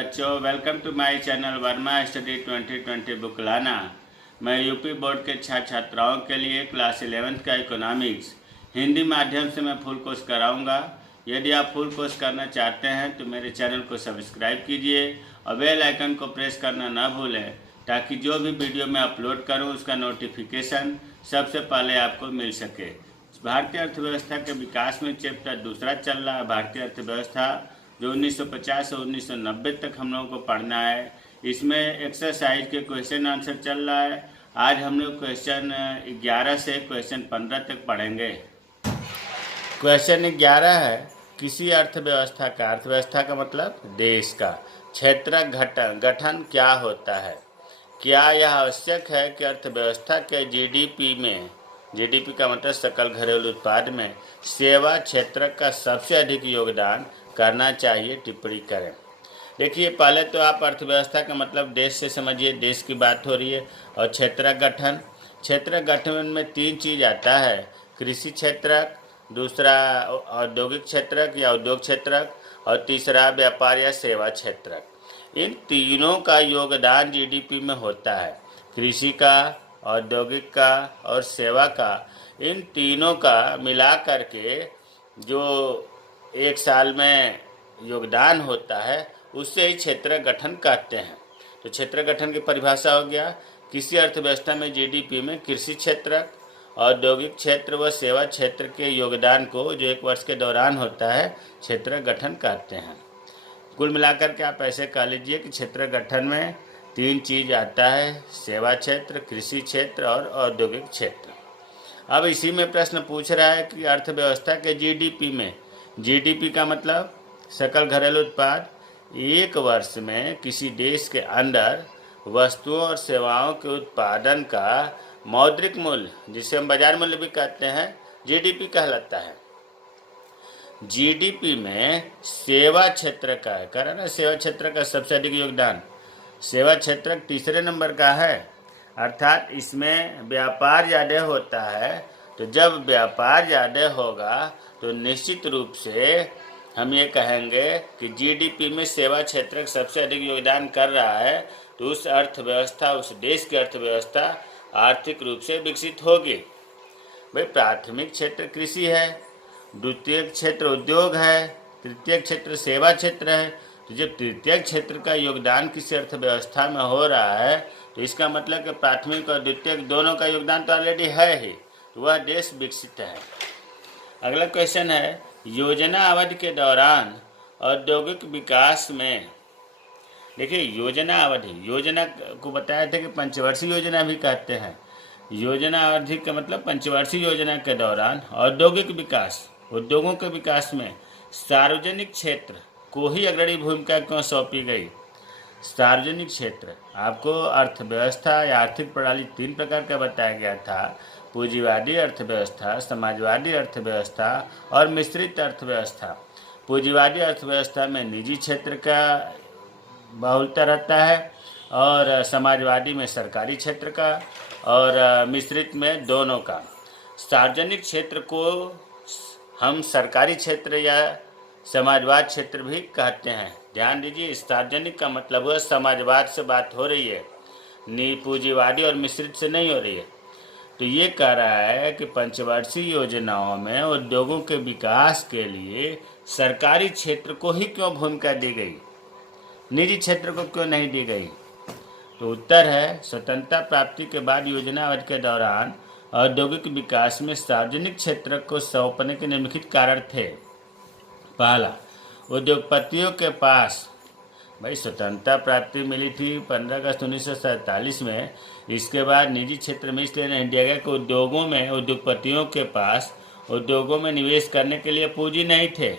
बच्चों, welcome to my channel Verma study 2020 बुकलाना। मैं यूपी बोर्ड के छात्र छात्राओं के लिए क्लास 11th का इकोनॉमिक्स हिंदी माध्यम से मैं फुल कोर्स कराऊंगा। यदि आप फुल कोर्स करना चाहते हैं तो मेरे चैनल को सब्सक्राइब कीजिए और बेल आइकन को प्रेस करना ना भूलें, ताकि जो भी वीडियो मैं अपलोड करूं उसका नोटिफिकेशन सबसे पहले आपको मिल सके। भारतीय अर्थव्यवस्था के विकास में चैप्टर दूसरा चल रहा है, भारतीय अर्थव्यवस्था, जो 1950 से 1990 तक हम लोगों को पढ़ना है। इसमें एक्सरसाइज के क्वेश्चन आंसर चल रहा है। आज हम लोग क्वेश्चन 11 से क्वेश्चन 15 तक पढ़ेंगे। क्वेश्चन 11 है, किसी अर्थव्यवस्था का मतलब देश का क्षेत्रक गठन क्या होता है? क्या यह आवश्यक है कि अर्थव्यवस्था के जीडीपी में, जीडीपी का मतलब सकल घरेलू उत्पाद में, सेवा क्षेत्र का सबसे अधिक योगदान करना चाहिए? टिप्पणी करें। देखिए, पहले तो आप अर्थव्यवस्था का मतलब देश से समझिए, देश की बात हो रही है। और क्षेत्रक गठन में 3 चीज़ आता है, कृषि क्षेत्रक, दूसरा औद्योगिक क्षेत्रक या उद्योग क्षेत्रक, और तीसरा व्यापार या सेवा क्षेत्रक। इन तीनों का योगदान जीडीपी में होता है। कृषि का, औद्योगिक का और सेवा का, इन तीनों का मिला करके जो एक साल में योगदान होता है उससे ही क्षेत्र गठन कहते हैं। तो क्षेत्र गठन की परिभाषा हो गया, किसी अर्थव्यवस्था में जीडीपी में कृषि क्षेत्र, औद्योगिक क्षेत्र व सेवा क्षेत्र के योगदान को जो एक वर्ष के दौरान होता है क्षेत्र गठन कहते हैं। कुल मिलाकर के आप ऐसे कह लीजिए कि क्षेत्र गठन में 3 चीज़ आता है, सेवा क्षेत्र, कृषि क्षेत्र और औद्योगिक क्षेत्र। अब इसी में प्रश्न पूछ रहा है कि अर्थव्यवस्था के जीडीपी में, जीडीपी का मतलब सकल घरेलू उत्पाद, एक वर्ष में किसी देश के अंदर वस्तुओं और सेवाओं के उत्पादन का मौद्रिक मूल्य, जिसे हम बाजार मूल्य भी कहते हैं, जीडीपी कहलाता है। जीडीपी में सेवा क्षेत्र का है, कह रहा ना, सेवा क्षेत्र का सबसे अधिक योगदान, सेवा क्षेत्र तीसरे नंबर का है। अर्थात इसमें व्यापार ज़्यादा होता है। तो जब व्यापार ज़्यादा होगा तो निश्चित रूप से हम ये कहेंगे कि जीडीपी में सेवा क्षेत्र सबसे अधिक योगदान कर रहा है, तो उस अर्थव्यवस्था, उस देश की अर्थव्यवस्था आर्थिक रूप से विकसित होगी। भाई, प्राथमिक क्षेत्र कृषि है, द्वितीय क्षेत्र उद्योग है, तृतीय क्षेत्र सेवा क्षेत्र है। तो जब तृतीय क्षेत्र का योगदान किसी अर्थव्यवस्था में हो रहा है तो इसका मतलब कि प्राथमिक और द्वितीय दोनों का योगदान तो ऑलरेडी है ही, तो वह देश विकसित है। अगला क्वेश्चन है, योजना अवधि के दौरान औद्योगिक विकास में, देखिए योजना अवधि, योजना को बताया था कि पंचवर्षीय योजना भी कहते हैं। योजना अवधि का मतलब पंचवर्षीय योजना के दौरान औद्योगिक विकास, उद्योगों के विकास में सार्वजनिक क्षेत्र को ही अग्रणी भूमिका क्यों सौंपी गई? सार्वजनिक क्षेत्र, आपको अर्थव्यवस्था या आर्थिक प्रणाली 3 प्रकार का बताया गया था, पूंजीवादी अर्थव्यवस्था, समाजवादी अर्थव्यवस्था और मिश्रित अर्थव्यवस्था। पूंजीवादी अर्थव्यवस्था में निजी क्षेत्र का बहुलता रहता है, और समाजवादी में सरकारी क्षेत्र का, और मिश्रित में दोनों का। सार्वजनिक क्षेत्र को हम सरकारी क्षेत्र या समाजवाद क्षेत्र भी कहते हैं। ध्यान दीजिए, सार्वजनिक का मतलब हुआ समाजवाद से बात हो रही है, पूंजीवादी और मिश्रित से नहीं हो रही है। तो ये कह रहा है कि पंचवर्षीय योजनाओं में उद्योगों के विकास के लिए सरकारी क्षेत्र को ही क्यों भूमिका दी गई, निजी क्षेत्र को क्यों नहीं दी गई? तो उत्तर है, स्वतंत्रता प्राप्ति के बाद योजना अवधि के दौरान औद्योगिक विकास में सार्वजनिक क्षेत्र को सौंपने के निम्नलिखित कारण थे। पहला, उद्योगपतियों के पास, भाई स्वतंत्रता प्राप्ति मिली थी 15 अगस्त 1947 में। इसके बाद निजी क्षेत्र में इसलिए नहीं दिया गया कि उद्योगों में, उद्योगपतियों के पास उद्योगों में निवेश करने के लिए पूंजी नहीं थे,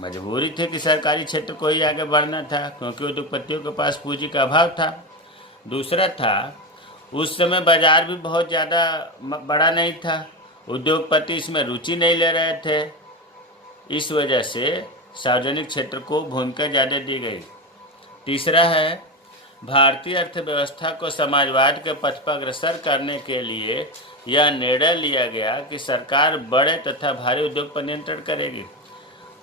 मजबूरी थी कि सरकारी क्षेत्र को ही आगे बढ़ना था, क्योंकि उद्योगपतियों के पास पूंजी का अभाव था। दूसरा था, उस समय बाजार भी बहुत ज़्यादा बड़ा नहीं था, उद्योगपति इसमें रुचि नहीं ले रहे थे, इस वजह से सार्वजनिक क्षेत्र को भूमिका ज़्यादा दी गई। तीसरा है, भारतीय अर्थव्यवस्था को समाजवाद के पथ पर अग्रसर करने के लिए यह निर्णय लिया गया कि सरकार बड़े तथा भारी उद्योग पर नियंत्रण करेगी।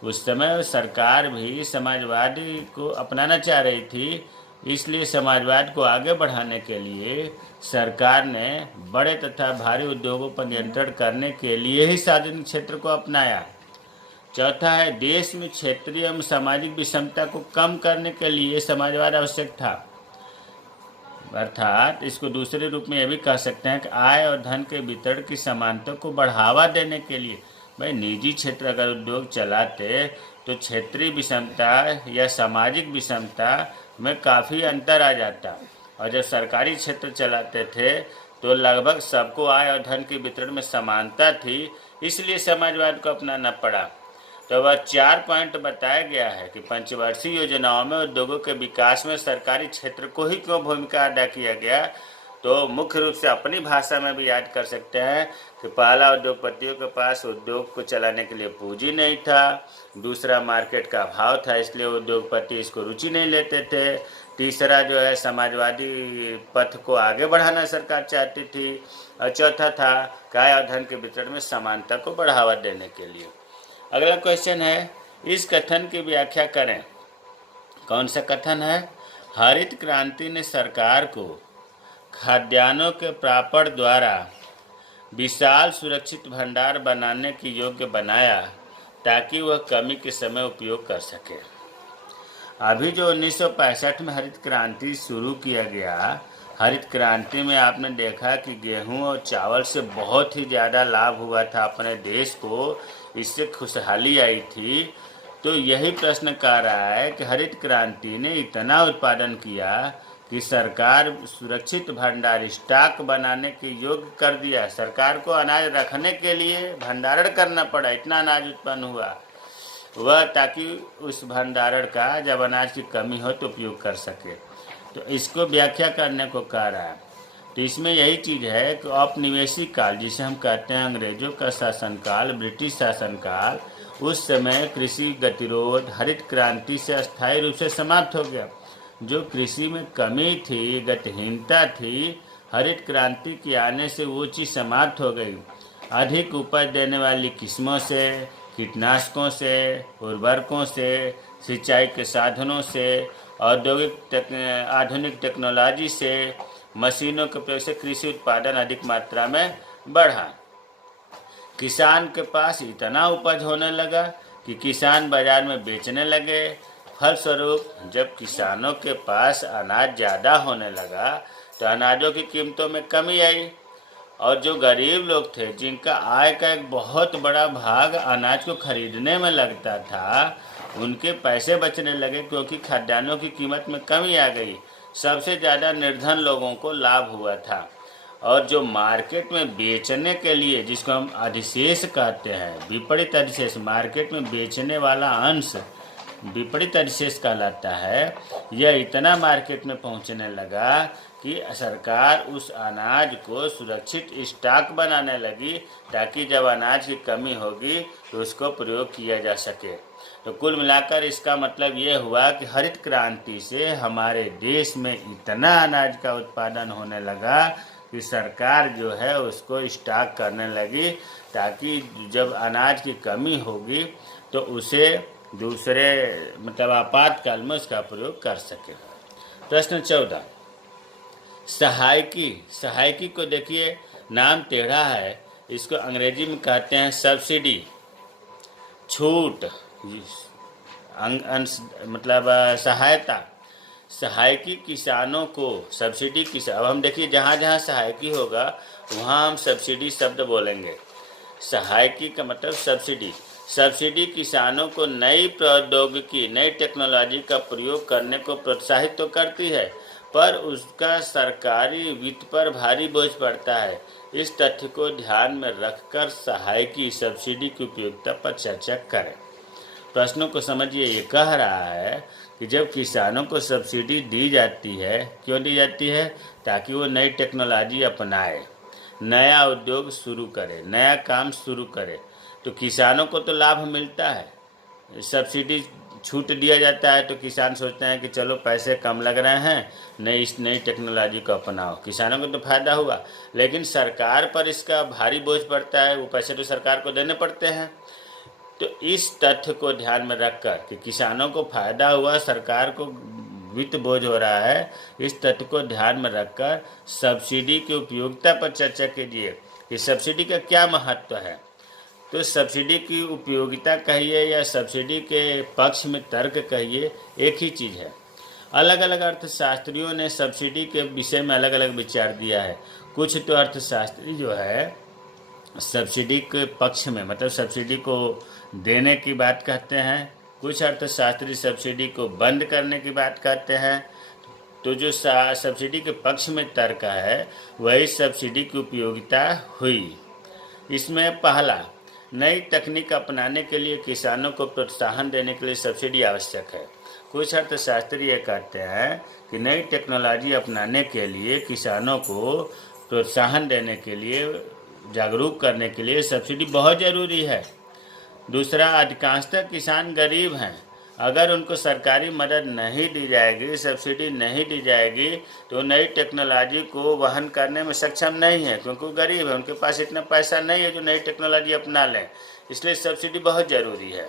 उस समय सरकार भी समाजवादी को अपनाना चाह रही थी, इसलिए समाजवाद को आगे बढ़ाने के लिए सरकार ने बड़े तथा भारी उद्योगों पर नियंत्रण करने के लिए ही सार्वजनिक क्षेत्र को अपनाया। चौथा है, देश में क्षेत्रीय एवं सामाजिक विषमता को कम करने के लिए समाजवाद आवश्यक था। अर्थात इसको दूसरे रूप में यह भी कह सकते हैं कि आय और धन के वितरण की समानता को बढ़ावा देने के लिए, भाई निजी क्षेत्र अगर उद्योग चलाते तो क्षेत्रीय विषमता या सामाजिक विषमता में काफ़ी अंतर आ जाता, और जब सरकारी क्षेत्र चलाते थे तो लगभग सबको आय और धन के वितरण में समानता थी, इसलिए समाजवाद को अपनाना पड़ा। तो वह 4 पॉइंट बताया गया है कि पंचवर्षीय योजनाओं में उद्योगों के विकास में सरकारी क्षेत्र को ही क्यों भूमिका अदा किया गया। तो मुख्य रूप से अपनी भाषा में भी याद कर सकते हैं कि पहला, उद्योगपतियों के पास उद्योग को चलाने के लिए पूंजी नहीं था। दूसरा, मार्केट का अभाव था, इसलिए उद्योगपति इसको रुचि नहीं लेते थे। तीसरा जो है, समाजवादी पथ को आगे बढ़ाना सरकार चाहती थी। और चौथा था, आय और धन के वितरण में समानता को बढ़ावा देने के लिए। अगला क्वेश्चन है, इस कथन की व्याख्या करें। कौन सा कथन है? हरित क्रांति ने सरकार को खाद्यान्नों के प्रापण द्वारा विशाल सुरक्षित भंडार बनाने की योग्य बनाया ताकि वह कमी के समय उपयोग कर सके। अभी जो 1965 में हरित क्रांति शुरू किया गया, हरित क्रांति में आपने देखा कि गेहूं और चावल से बहुत ही ज़्यादा लाभ हुआ था अपने देश को, इससे खुशहाली आई थी। तो यही प्रश्न कर रहा है कि हरित क्रांति ने इतना उत्पादन किया कि सरकार सुरक्षित भंडार स्टॉक बनाने के योग्य कर दिया। सरकार को अनाज रखने के लिए भंडारण करना पड़ा, इतना अनाज उत्पन्न हुआ वह, ताकि उस भंडारण का जब अनाज की कमी हो तो उपयोग कर सके। तो इसको व्याख्या करने को कह रहा है। तो इसमें यही चीज़ है कि औपनिवेशिक काल, जिसे हम कहते हैं अंग्रेजों का शासनकाल, ब्रिटिश शासनकाल, उस समय कृषि गतिरोध हरित क्रांति से अस्थायी रूप से समाप्त हो गया। जो कृषि में कमी थी, गतिहीनता थी, हरित क्रांति के आने से वो चीज़ समाप्त हो गई। अधिक उपज देने वाली किस्मों से, कीटनाशकों से, उर्वरकों से, सिंचाई के साधनों से, आधुनिक टेक्नोलॉजी से, मशीनों के प्रयोग से कृषि उत्पादन अधिक मात्रा में बढ़ा। किसान के पास इतना उपज होने लगा कि किसान बाजार में बेचने लगे। फलस्वरूप जब किसानों के पास अनाज ज़्यादा होने लगा तो अनाजों की कीमतों में कमी आई, और जो गरीब लोग थे, जिनका आय का एक बहुत बड़ा भाग अनाज को खरीदने में लगता था, उनके पैसे बचने लगे क्योंकि खाद्यान्नों की कीमत में कमी आ गई। सबसे ज़्यादा निर्धन लोगों को लाभ हुआ था। और जो मार्केट में बेचने के लिए, जिसको हम अधिशेष कहते हैं, विपरीत अधिशेष, मार्केट में बेचने वाला अंश विपरीत अधिशेष कहलाता है, यह इतना मार्केट में पहुंचने लगा कि सरकार उस अनाज को सुरक्षित स्टॉक बनाने लगी ताकि जब अनाज की कमी होगी तो उसको प्रयोग किया जा सके। तो कुल मिलाकर इसका मतलब ये हुआ कि हरित क्रांति से हमारे देश में इतना अनाज का उत्पादन होने लगा कि सरकार जो है उसको स्टॉक करने लगी ताकि जब अनाज की कमी होगी तो उसे दूसरे मतलब आपातकाल में उसका प्रयोग कर सके। प्रश्न 14, सहायकी को देखिए, नाम टेढ़ा है, इसको अंग्रेजी में कहते हैं सब्सिडी, छूट, मतलब सहायता। सहायकी किसानों को, सब्सिडी अब हम देखिए जहाँ जहाँ सहायकी होगा वहाँ हम सब्सिडी शब्द बोलेंगे। सहायकी का मतलब सब्सिडी। सब्सिडी किसानों को नई प्रौद्योगिकी, नई टेक्नोलॉजी का प्रयोग करने को प्रोत्साहित तो करती है, पर उसका सरकारी वित्त पर भारी बोझ पड़ता है। इस तथ्य को ध्यान में रखकर सहायकी सब्सिडी की उपयोगिता पर चर्चा करें। प्रश्नों को समझिए, ये कह रहा है कि जब किसानों को सब्सिडी दी जाती है, क्यों दी जाती है? ताकि वो नई टेक्नोलॉजी अपनाए, नया उद्योग शुरू करे, नया काम शुरू करे। तो किसानों को तो लाभ मिलता है, सब्सिडी छूट दिया जाता है तो किसान सोचते हैं कि चलो पैसे कम लग रहे हैं, नई टेक्नोलॉजी को अपनाओ, किसानों को तो फायदा हुआ। लेकिन सरकार पर इसका भारी बोझ पड़ता है, वो पैसे तो सरकार को देने पड़ते हैं। तो इस तथ्य को ध्यान में रखकर कि किसानों को फायदा हुआ, सरकार को वित्त बोझ हो रहा है, इस तथ्य को ध्यान में रखकर सब्सिडी की उपयोगिता पर चर्चा कीजिए कि सब्सिडी का क्या महत्व है। तो सब्सिडी की उपयोगिता कहिए या सब्सिडी के पक्ष में तर्क कहिए, एक ही चीज़ है। अलग अलग अर्थशास्त्रियों ने सब्सिडी के विषय में अलग अलग विचार दिया है। कुछ तो अर्थशास्त्री जो है सब्सिडी के पक्ष में, मतलब सब्सिडी को देने की बात कहते हैं, कुछ अर्थशास्त्री सब्सिडी को बंद करने की बात कहते हैं। तो जो सब्सिडी के पक्ष में तर्क है वही सब्सिडी की उपयोगिता हुई। इसमें पहला, नई तकनीक अपनाने के लिए किसानों को प्रोत्साहन देने के लिए सब्सिडी आवश्यक है। कुछ अर्थशास्त्री ये कहते हैं कि नई टेक्नोलॉजी अपनाने के लिए किसानों को प्रोत्साहन देने के लिए, जागरूक करने के लिए सब्सिडी बहुत ज़रूरी है। दूसरा, अधिकांशतः किसान गरीब हैं। अगर उनको सरकारी मदद नहीं दी जाएगी, सब्सिडी नहीं दी जाएगी, तो नई टेक्नोलॉजी को वहन करने में सक्षम नहीं है, क्योंकि वो गरीब है, उनके पास इतना पैसा नहीं है जो नई टेक्नोलॉजी अपना लें। इसलिए सब्सिडी बहुत ज़रूरी है।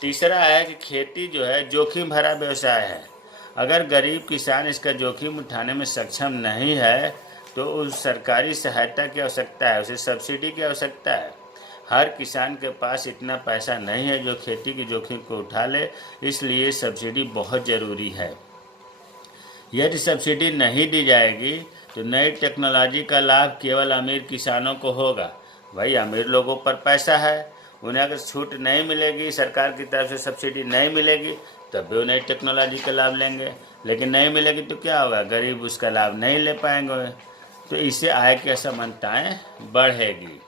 तीसरा है कि खेती जो है जोखिम भरा व्यवसाय है। अगर गरीब किसान इसका जोखिम उठाने में सक्षम नहीं है तो उस सरकारी सहायता की आवश्यकता है, उसे सब्सिडी की आवश्यकता है। हर किसान के पास इतना पैसा नहीं है जो खेती की जोखिम को उठा ले, इसलिए सब्सिडी बहुत ज़रूरी है। यदि सब्सिडी नहीं दी जाएगी तो नई टेक्नोलॉजी का लाभ केवल अमीर किसानों को होगा। भाई अमीर लोगों पर पैसा है, उन्हें अगर छूट नहीं मिलेगी, सरकार की तरफ से सब्सिडी नहीं मिलेगी, तब भी वो नई टेक्नोलॉजी का लाभ लेंगे। लेकिन नहीं मिलेगी तो क्या होगा, गरीब उसका लाभ नहीं ले पाएंगे, तो इससे आय की असमानताएँ बढ़ेगी।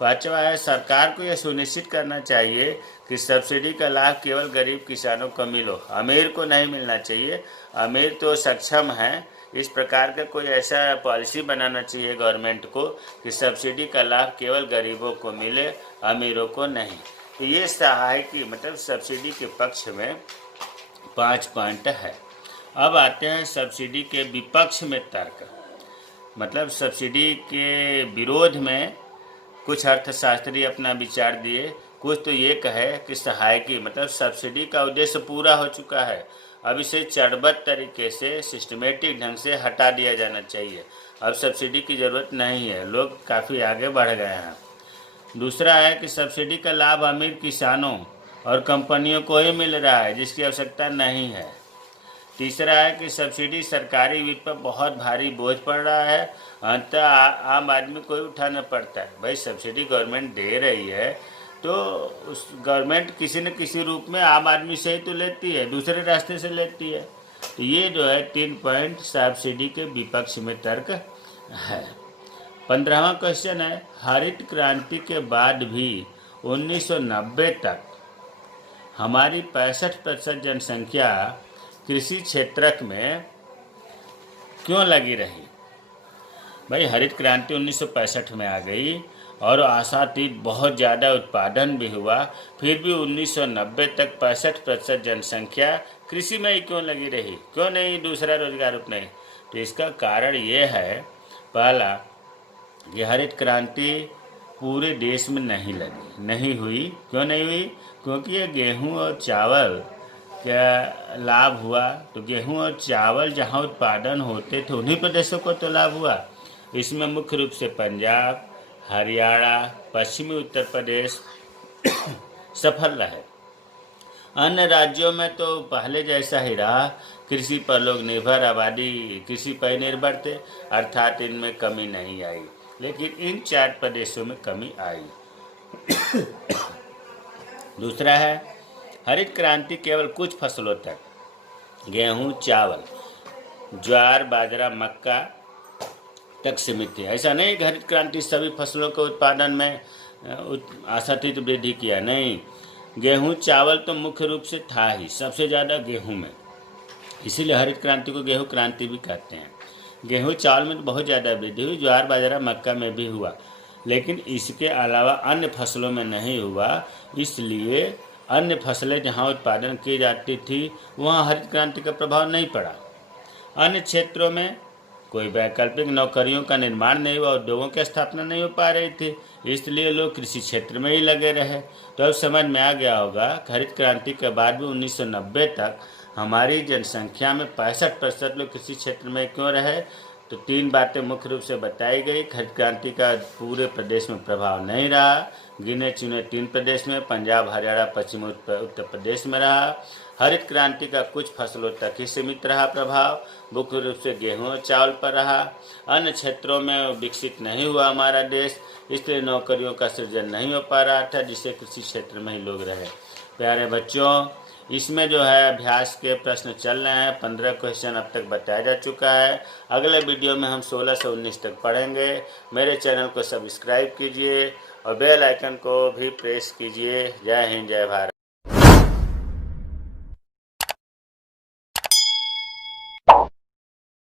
पांचवा है, सरकार को यह सुनिश्चित करना चाहिए कि सब्सिडी का लाभ केवल गरीब किसानों को मिलो, अमीर को नहीं मिलना चाहिए। अमीर तो सक्षम हैं, इस प्रकार का कोई ऐसा पॉलिसी बनाना चाहिए गवर्नमेंट को कि सब्सिडी का लाभ केवल गरीबों को मिले, अमीरों को नहीं। तो ये सहायकी मतलब सब्सिडी के पक्ष में 5 पॉइंट है। अब आते हैं सब्सिडी के विपक्ष में तर्क, मतलब सब्सिडी के विरोध में कुछ अर्थशास्त्री अपना विचार दिए। कुछ तो ये कहे कि सहायकी मतलब सब्सिडी का उद्देश्य पूरा हो चुका है, अब इसे चरणबद्ध तरीके से सिस्टमेटिक ढंग से हटा दिया जाना चाहिए, अब सब्सिडी की ज़रूरत नहीं है, लोग काफ़ी आगे बढ़ गए हैं। दूसरा है कि सब्सिडी का लाभ अमीर किसानों और कंपनियों को ही मिल रहा है जिसकी आवश्यकता नहीं है। तीसरा है कि सब्सिडी सरकारी वित्त पर बहुत भारी बोझ पड़ रहा है, अंततः आम आदमी को ही उठाना पड़ता है। भाई सब्सिडी गवर्नमेंट दे रही है तो उस गवर्नमेंट किसी न किसी रूप में आम आदमी से ही तो लेती है, दूसरे रास्ते से लेती है। तो ये जो है 3 पॉइंट सब्सिडी के विपक्ष में तर्क है। 15वां क्वेश्चन है, हरित क्रांति के बाद भी 1990 तक हमारी 65% जनसंख्या कृषि क्षेत्र में क्यों लगी रही। भाई हरित क्रांति 1965 में आ गई और आशातीत बहुत ज़्यादा उत्पादन भी हुआ, फिर भी 1990 तक 65% जनसंख्या कृषि में ही क्यों लगी रही, क्यों नहीं दूसरा रोजगार अपनाई। तो इसका कारण ये है, पहला कि हरित क्रांति पूरे देश में नहीं हुई। क्यों नहीं हुई, क्योंकि ये गेहूँ और चावल क्या लाभ हुआ, तो गेहूं और चावल जहां उत्पादन होते थे उन्हीं प्रदेशों को तो लाभ हुआ। इसमें मुख्य रूप से पंजाब, हरियाणा, पश्चिमी उत्तर प्रदेश सफल रहे। अन्य राज्यों में तो पहले जैसा ही रहा, कृषि पर लोग निर्भर, आबादी कृषि पर निर्भर थे, अर्थात इनमें कमी नहीं आई। लेकिन इन 4 प्रदेशों में कमी आई। दूसरा है, हरित क्रांति केवल कुछ फसलों तक, गेहूं, चावल, ज्वार, बाजरा, मक्का तक सीमित थी। ऐसा नहीं कि हरित क्रांति सभी फसलों के उत्पादन में आशातीत वृद्धि किया, नहीं। गेहूं चावल तो मुख्य रूप से था ही, सबसे ज़्यादा गेहूं में, इसीलिए हरित क्रांति को गेहूं क्रांति भी कहते हैं। गेहूं चावल में तो बहुत ज़्यादा वृद्धि हुई, ज्वार, बाजरा, मक्का में भी हुआ, लेकिन इसके अलावा अन्य फसलों में नहीं हुआ। इसलिए अन्य फसलें जहां उत्पादन की जाती थी वहां हरित क्रांति का प्रभाव नहीं पड़ा। अन्य क्षेत्रों में कोई वैकल्पिक नौकरियों का निर्माण नहीं हुआ, उद्योगों की स्थापना नहीं हो पा रही थी, इसलिए लोग कृषि क्षेत्र में ही लगे रहे। तो अब समझ में आ गया होगा हरित क्रांति के बाद भी 1990 तक हमारी जनसंख्या में 65% लोग कृषि क्षेत्र में क्यों रहे। तो 3 बातें मुख्य रूप से बताई गई। हरित क्रांति का पूरे प्रदेश में प्रभाव नहीं रहा, गिने चुने 3 प्रदेश में, पंजाब, हरियाणा, पश्चिमी उत्तर प्रदेश में रहा। हरित क्रांति का कुछ फसलों तक ही सीमित रहा प्रभाव, मुख्य रूप से गेहूं और चावल पर रहा। अन्य क्षेत्रों में विकसित नहीं हुआ हमारा देश, इसलिए नौकरियों का सृजन नहीं हो पा रहा था, जिससे कृषि क्षेत्र में ही लोग रहे। प्यारे बच्चों, इसमें जो है अभ्यास के प्रश्न चल रहे हैं। 15 क्वेश्चन अब तक बताया जा चुका है। अगले वीडियो में हम 16 से 19 तक पढ़ेंगे। मेरे चैनल को सब्सक्राइब कीजिए और बेल आइकन को भी प्रेस कीजिए। जय हिंद, जय भारत।